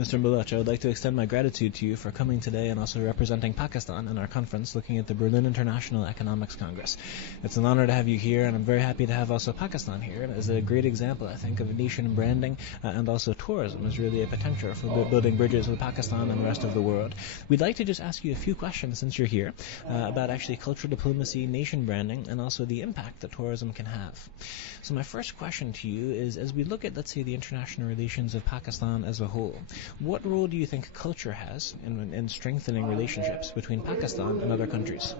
Mr. Baloch, I would like to extend my gratitude to you for coming today and also representing Pakistan in our conference looking at the Berlin International Economics Congress. It's an honor to have you here, and I'm very happy to have also Pakistan here as a great example, I think, of nation branding and also tourism is really a potential for building bridges with Pakistan and the rest of the world. We'd like to just ask you a few questions since you're here about actually cultural diplomacy, nation branding, and also the impact that tourism can have. So my first question to you is, as we look at, let's say, the international relations of Pakistan as a whole, what role do you think culture has in strengthening relationships between Pakistan and other countries?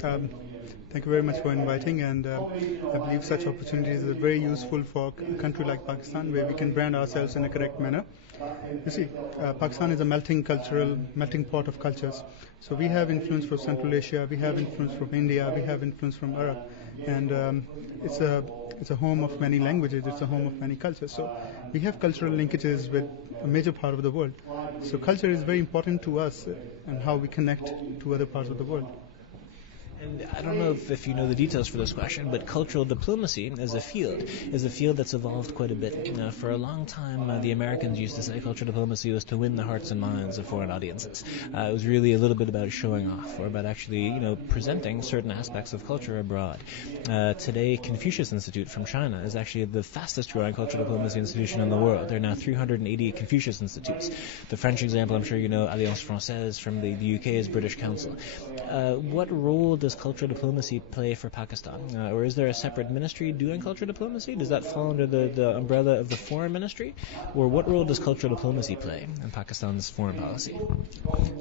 Thank you very much for inviting, and I believe such opportunities are very useful for a country like Pakistan, where we can brand ourselves in a correct manner. You see, Pakistan is a melting pot of cultures. So we have influence from Central Asia, we have influence from India, we have influence from Arab, and it's a home of many languages, it's a home of many cultures. So we have cultural linkages with a major part of the world. So culture is very important to us and how we connect to other parts of the world. And I don't know if you know the details for this question, but cultural diplomacy as a field is a field that's evolved quite a bit. For a long time, the Americans used to say cultural diplomacy was to win the hearts and minds of foreign audiences. It was really a little bit about showing off or about actually, presenting certain aspects of culture abroad. Today, Confucius Institute from China is actually the fastest growing cultural diplomacy institution in the world. There are now 380 Confucius Institutes. The French example, I'm sure you know, Alliance Française from the UK's British Council. What role does cultural diplomacy play for Pakistan? Or is there a separate ministry doing cultural diplomacy? Does that fall under the umbrella of the foreign ministry? Or what role does cultural diplomacy play in Pakistan's foreign policy?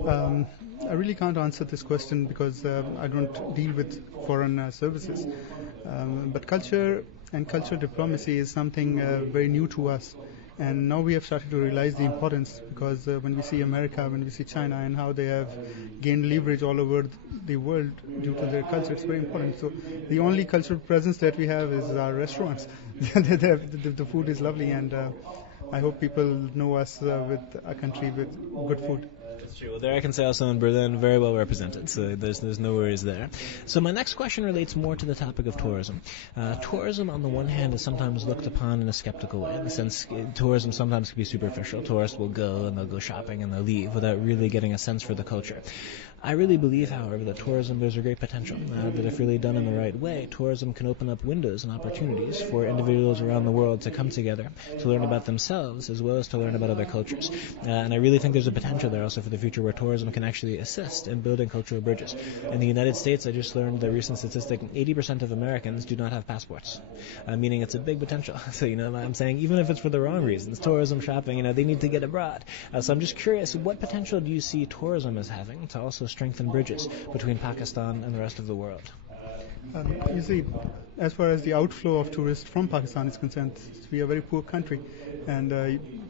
I really can't answer this question because I don't deal with foreign services. But culture and cultural diplomacy is something very new to us. And now we have started to realize the importance, because when we see America, when we see China, and how they have gained leverage all over the world due to their culture, it's very important. So the only cultural presence that we have is our restaurants. The food is lovely, and I hope people know us with a country with good food. That's true. Well, there I can say also in Berlin, very well represented, so there's no worries there. So my next question relates more to the topic of tourism. Tourism, on the one hand, is sometimes looked upon in a skeptical way, in the sense tourism sometimes can be superficial. Tourists will go and they'll go shopping and they'll leave without really getting a sense for the culture. I really believe, however, that tourism, there's a great potential, that if really done in the right way, tourism can open up windows and opportunities for individuals around the world to come together, to learn about themselves as well as to learn about other cultures. And I really think there's a potential there also for the future where tourism can actually assist in building cultural bridges. In the United States, I just learned the recent statistic, 80% of Americans do not have passports, meaning it's a big potential. So, I'm saying even if it's for the wrong reasons, tourism, shopping, they need to get abroad. So I'm just curious, what potential do you see tourism as having to also strengthen bridges between Pakistan and the rest of the world? You see, as far as the outflow of tourists from Pakistan is concerned, we are a very poor country, and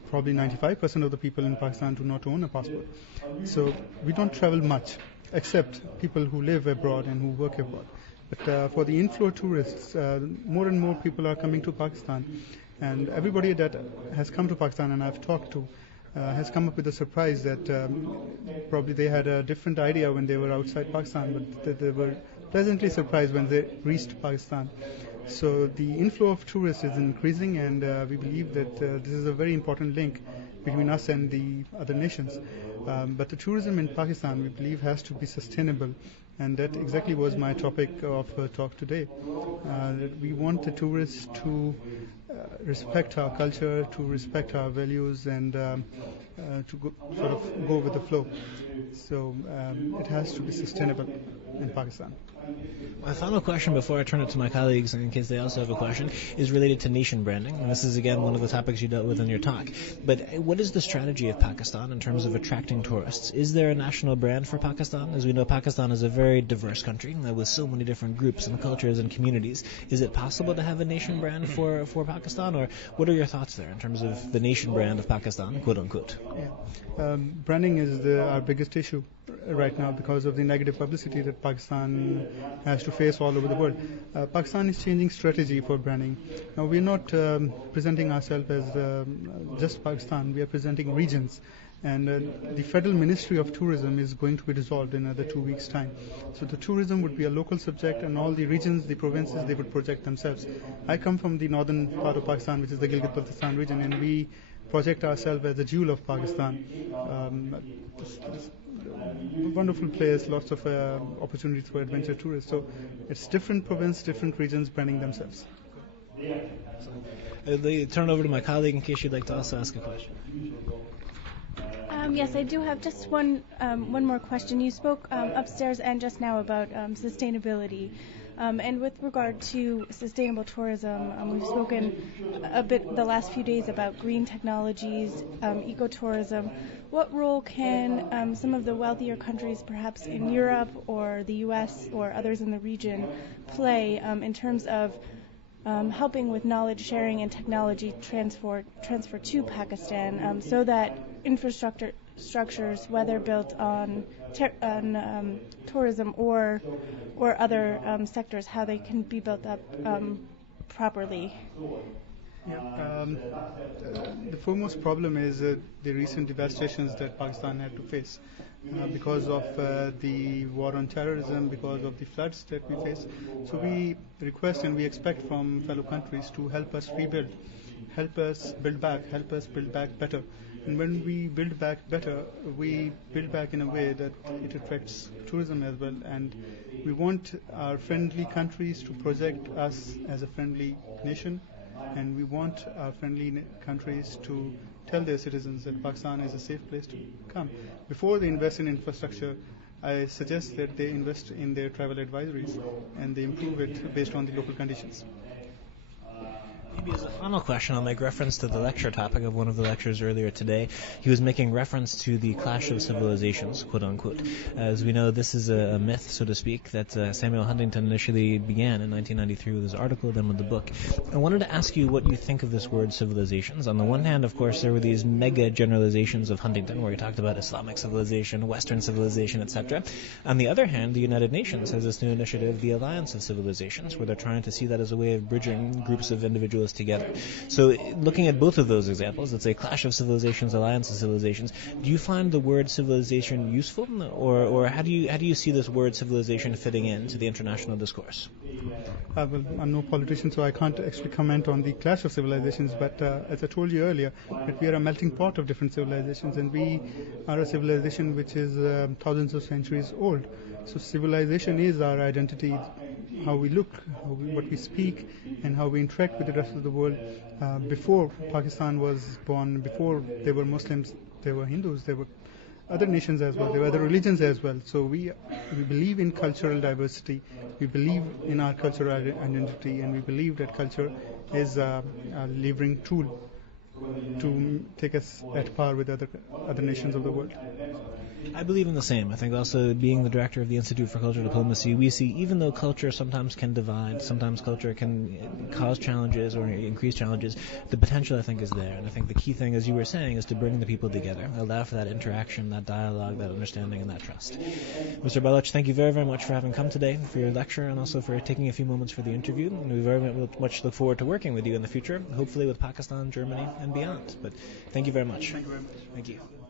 probably 95% of the people in Pakistan do not own a passport. So we don't travel much, except people who live abroad and who work abroad. But for the inflow of tourists, more and more people are coming to Pakistan, and everybody that has come to Pakistan and I've talked to has come up with a surprise that probably they had a different idea when they were outside Pakistan, but they were pleasantly surprised when they reached Pakistan. So the inflow of tourists is increasing, and we believe that this is a very important link between us and the other nations. But the tourism in Pakistan, we believe, has to be sustainable, and that exactly was my topic of talk today. That we want the tourists to respect our culture, to respect our values, and to go with the flow. So it has to be sustainable in Pakistan. My final question before I turn it to my colleagues, in case they also have a question, is related to nation branding. And this is, again, one of the topics you dealt with in your talk. But what is the strategy of Pakistan in terms of attracting tourists? Is there a national brand for Pakistan? As we know, Pakistan is a very diverse country with so many different groups and cultures and communities. Is it possible to have a nation brand for Pakistan? Or what are your thoughts there in terms of the nation brand of Pakistan, quote unquote? Branding is our biggest issue right now because of the negative publicity that Pakistan has to face all over the world. Pakistan is changing strategy for branding. Now we're not presenting ourselves as just Pakistan. We are presenting regions. And the Federal Ministry of Tourism is going to be dissolved in another 2 weeks' time. So the tourism would be a local subject, and all the regions, the provinces, they would project themselves. I come from the northern part of Pakistan, which is the Gilgit Baltistan region, and we project ourselves as a jewel of Pakistan. Wonderful place, lots of opportunities for adventure tourists. So it's different province, different regions branding themselves. I'll turn over to my colleague in case you'd like to also ask a question. Yes, I do have just one more question. You spoke upstairs and just now about sustainability. And with regard to sustainable tourism, we've spoken a bit the last few days about green technologies, ecotourism. What role can some of the wealthier countries, perhaps in Europe or the U.S. or others in the region, play in terms of helping with knowledge sharing and technology transfer to Pakistan, so that infrastructures, whether built on tourism or other sectors, how they can be built up properly? Yeah, the foremost problem is the recent devastations that Pakistan had to face because of the war on terrorism, because of the floods that we face. So we request and we expect from fellow countries to help us rebuild, help us build back better. And when we build back better, we build back in a way that it attracts tourism as well. And we want our friendly countries to project us as a friendly nation. And we want our friendly countries to tell their citizens that Pakistan is a safe place to come. Before they invest in infrastructure, I suggest that they invest in their travel advisories and they improve it based on the local conditions. Maybe as a final question, I'll make reference to the lecture topic of one of the lectures earlier today. He was making reference to the clash of civilizations, quote unquote. As we know, this is a myth, so to speak, that Samuel Huntington initially began in 1993 with his article, then with the book. I wanted to ask you what you think of this word civilizations. On the one hand, of course, there were these mega generalizations of Huntington, where he talked about Islamic civilization, Western civilization, etc. On the other hand, the United Nations has this new initiative, the Alliance of Civilizations, where they're trying to see that as a way of bridging groups of individuals together. So looking at both of those examples, let's say clash of civilizations, alliance of civilizations, do you find the word civilization useful, or how do you see this word civilization fitting into the international discourse? Well, I'm no politician, so I can't actually comment on the clash of civilizations, but as I told you earlier, that we are a melting pot of different civilizations, and we are a civilization which is thousands of centuries old. So civilization is our identity, how we look, what we speak, and how we interact with the rest of the world. Before Pakistan was born, before there were Muslims, there were Hindus, there were other nations as well, there were other religions as well. So we believe in cultural diversity, we believe in our cultural identity, and we believe that culture is a levering tool to take us at par with other nations of the world. I believe in the same. I think also, being the director of the Institute for Cultural Diplomacy, we see even though culture sometimes can divide, sometimes culture can cause challenges or increase challenges, the potential, I think, is there. And I think the key thing, as you were saying, is to bring the people together, allow for that interaction, that dialogue, that understanding, and that trust. Mr. Baloch, thank you very, very much for having come today, for your lecture, and also for taking a few moments for the interview. And we very much look forward to working with you in the future, hopefully with Pakistan, Germany, and beyond. But thank you very much. Thank you very much. Thank you.